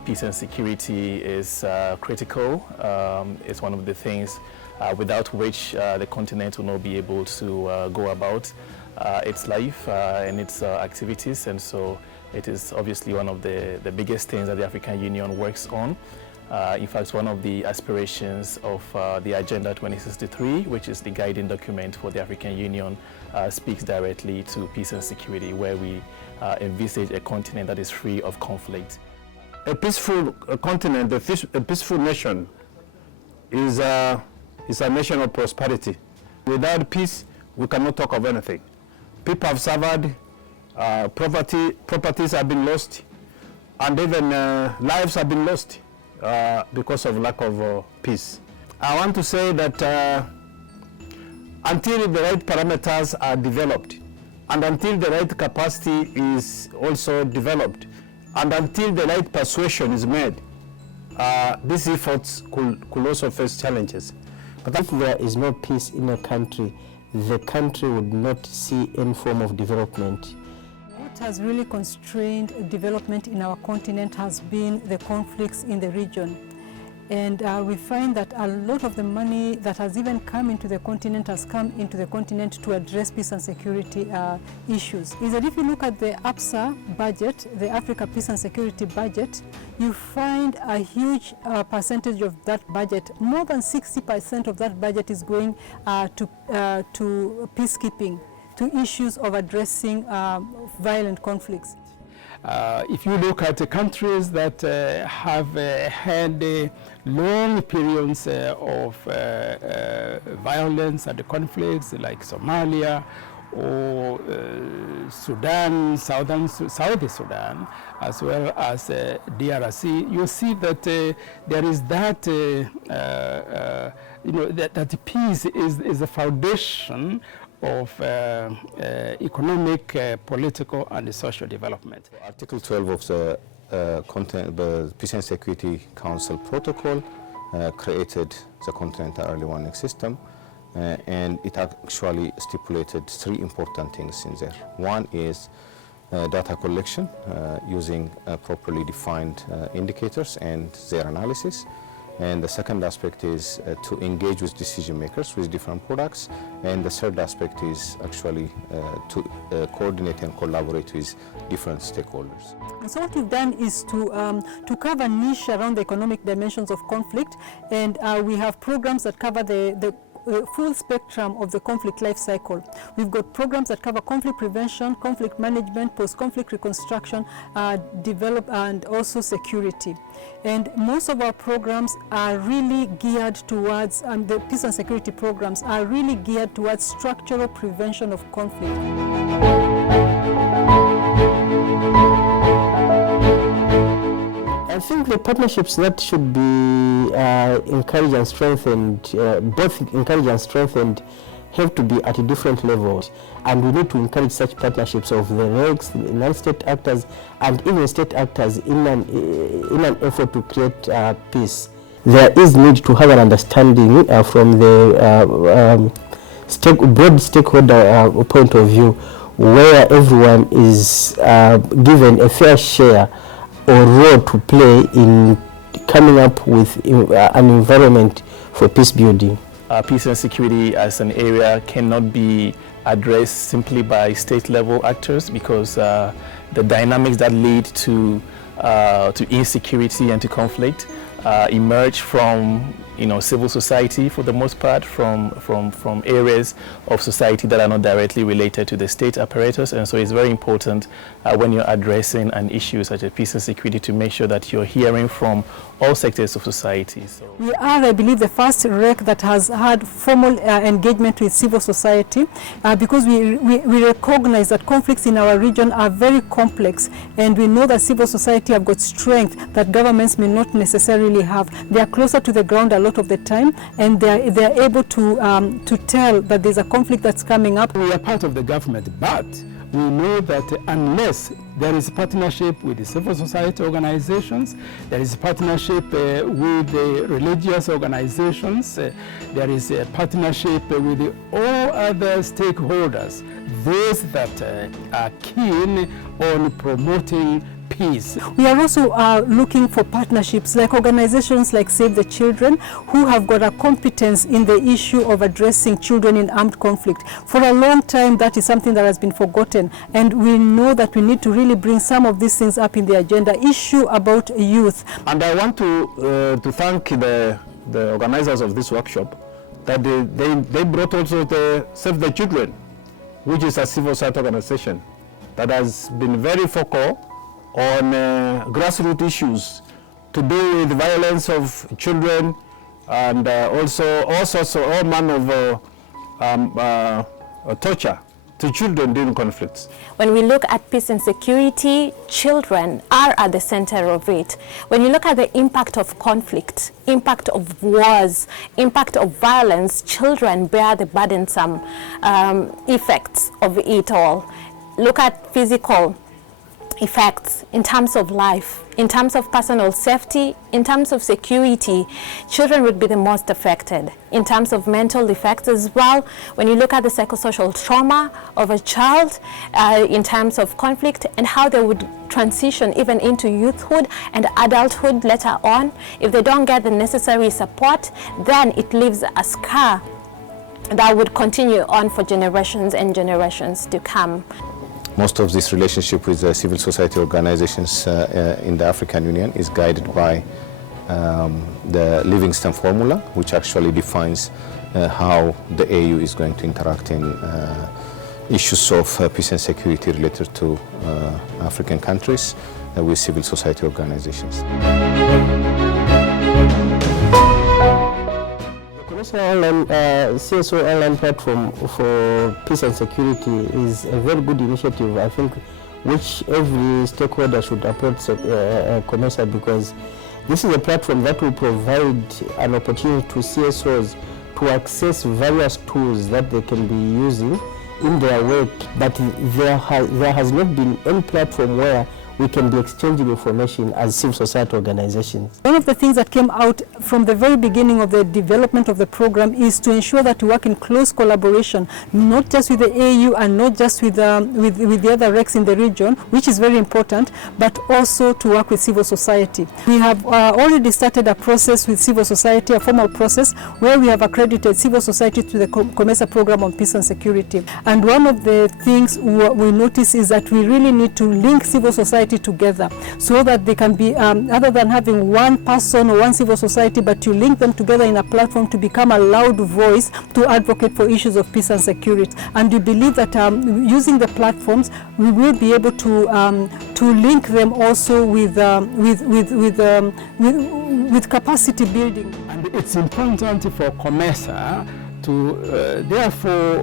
peace and security is critical. It's one of the things without which the continent will not be able to go about its life and its activities, and so it is obviously one of the biggest things that the African Union works on. In fact, one of the aspirations of the Agenda 2063, which is the guiding document for the African Union, speaks directly to peace and security, where we envisage a continent that is free of conflict. A peaceful continent, a peaceful nation is a nation of prosperity. Without peace, we cannot talk of anything. People have suffered, properties have been lost, and even lives have been lost because of lack of peace. I want to say that until the right parameters are developed, and until the right capacity is also developed, and until the right persuasion is made, these efforts could also face challenges. But if there is no peace in a country, the country would not see any form of development. What has really constrained development in our continent has been the conflicts in the region. And we find that a lot of the money that has even come into the continent has come into the continent to address peace and security issues. Is that if you look at the APSA budget, the Africa Peace and Security budget, you find a huge percentage of that budget. More than 60% of that budget is going to peacekeeping, to issues of addressing violent conflicts. If you look at the countries that have had long periods of violence and conflicts, like Somalia or Sudan, South Sudan, as well as DRC, you see that there is that, that peace is the foundation of economic, political, and social development. Article 12 of the Peace and Security Council Protocol created the Continental Early Warning System, and it actually stipulated three important things in there. One is data collection using properly defined indicators and their analysis. And the second aspect is to engage with decision makers with different products. And the third aspect is actually to coordinate and collaborate with different stakeholders. And so what we've done is to cover niche around the economic dimensions of conflict, and we have programs that cover the full spectrum of the conflict life cycle. We've got programs that cover conflict prevention, conflict management, post-conflict reconstruction, and also security. And most of our programs are really geared towards, and the peace and security programs are really geared towards structural prevention of conflict. I think the partnerships that should be encouraged and strengthened, both encouraged and strengthened, have to be at different levels. And we need to encourage such partnerships of the RECs, the non-state actors, and even state actors in an effort to create peace. There is need to have an understanding from the broad stakeholder point of view, where everyone is given a fair share or role to play in coming up with an environment for peace building. Peace and security as an area cannot be addressed simply by state-level actors, because the dynamics that lead to insecurity and to conflict emerge from civil society, for the most part, from areas of society that are not directly related to the state apparatus. And so it's very important when you're addressing an issue such as peace and security to make sure that you're hearing from all sectors of society. So we are, I believe, the first REC that has had formal engagement with civil society, because we recognize that conflicts in our region are very complex, and we know that civil society have got strength that governments may not necessarily have. They are closer to the ground a lot of the time, and they are able to tell that there's a conflict that's coming up. We are part of the government, but we know that unless there is a partnership with the civil society organizations, there is a partnership with the religious organizations, there is a partnership with all other stakeholders, those that are keen on promoting peace. We are also looking for partnerships like organizations like Save the Children, who have got a competence in the issue of addressing children in armed conflict. For a long time, that is something that has been forgotten, and we know that we need to really bring some of these things up in the agenda. Issue about youth. And I want to thank the organizers of this workshop, that they brought also the Save the Children, which is a civil society organization that has been very focal on grassroots issues to do with violence of children, and also all manner of torture to children during conflicts. When we look at peace and security, children are at the center of it. When you look at the impact of conflict, impact of wars, impact of violence, children bear the burdensome effects of it all. Look at physical effects in terms of life, in terms of personal safety, in terms of security. Children would be the most affected. In terms of mental effects as well, when you look at the psychosocial trauma of a child, in terms of conflict and how they would transition even into youthhood and adulthood later on, if they don't get the necessary support, then it leaves a scar that would continue on for generations and generations to come. Most of this relationship with the civil society organizations in the African Union is guided by the Livingston formula, which actually defines how the AU is going to interact in issues of peace and security related to African countries with civil society organizations. CSO online platform for peace and security is a very good initiative, I think, which every stakeholder should approach COMESA, because this is a platform that will provide an opportunity to CSOs to access various tools that they can be using in their work, but there has not been any platform where we can be exchanging information as civil society organizations. One of the things that came out from the very beginning of the development of the program is to ensure that we work in close collaboration, not just with the AU and not just with the other RECs in the region, which is very important, but also to work with civil society. We have already started a process with civil society, a formal process, where we have accredited civil society to the COMESA program on peace and security. And one of the things we notice is that we really need to link civil society together, so that they can be, other than having one person or one civil society, but you link them together in a platform to become a loud voice to advocate for issues of peace and security. And we believe that using the platforms, we will be able to link them also with capacity building. And it's important for COMESA to therefore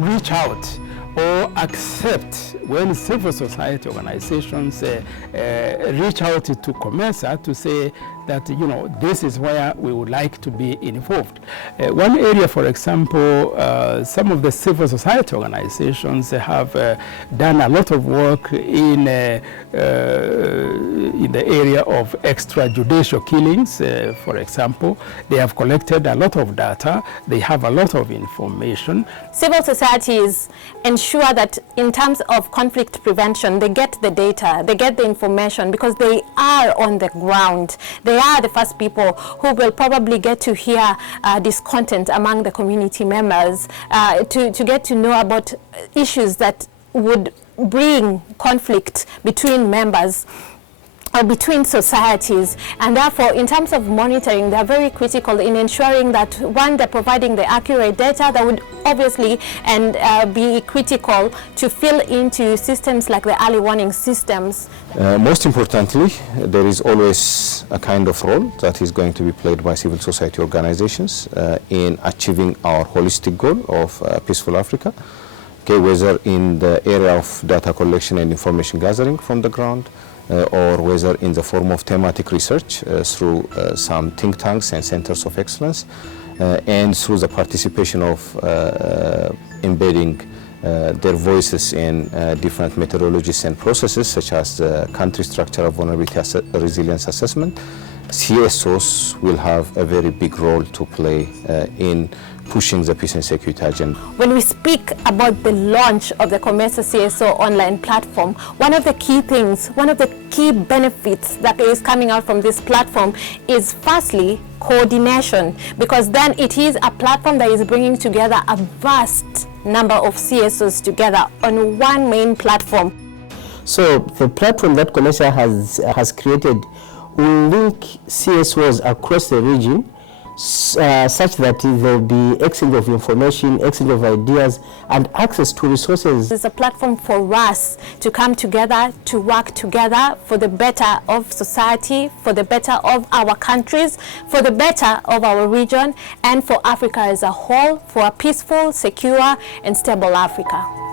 reach out or accept when civil society organizations reach out to COMESA to say that, you know, this is where we would like to be involved. One area, for example, some of the civil society organizations have done a lot of work in the area of extrajudicial killings, for example. They have collected a lot of data. They have a lot of information. Civil societies ensure that in terms of conflict prevention, they get the data, they get the information, because they are on the ground. They are the first people who will probably get to hear discontent among the community members, to get to know about issues that would bring conflict between members or between societies. And therefore, in terms of monitoring, they are very critical in ensuring that, one, they're providing the accurate data that would obviously be critical to fill into systems like the early warning systems. Most importantly, there is always a kind of role that is going to be played by civil society organizations in achieving our holistic goal of peaceful Africa. Okay, whether in the area of data collection and information gathering from the ground, or whether in the form of thematic research through some think tanks and centers of excellence, and through the participation of embedding their voices in different methodologies and processes, such as the country structural vulnerability resilience assessment. CSOs will have a very big role to play in pushing the peace and security agenda. When we speak about the launch of the COMESA CSO online platform, one of the key things, one of the key benefits that is coming out from this platform is firstly coordination, because then it is a platform that is bringing together a vast number of CSOs together on one main platform. So the platform that COMESA has created will link CSOs across the region such that there will be exchange of information, exchange of ideas, and access to resources. It's a platform for us to come together, to work together for the better of society, for the better of our countries, for the better of our region, and for Africa as a whole, for a peaceful, secure, and stable Africa.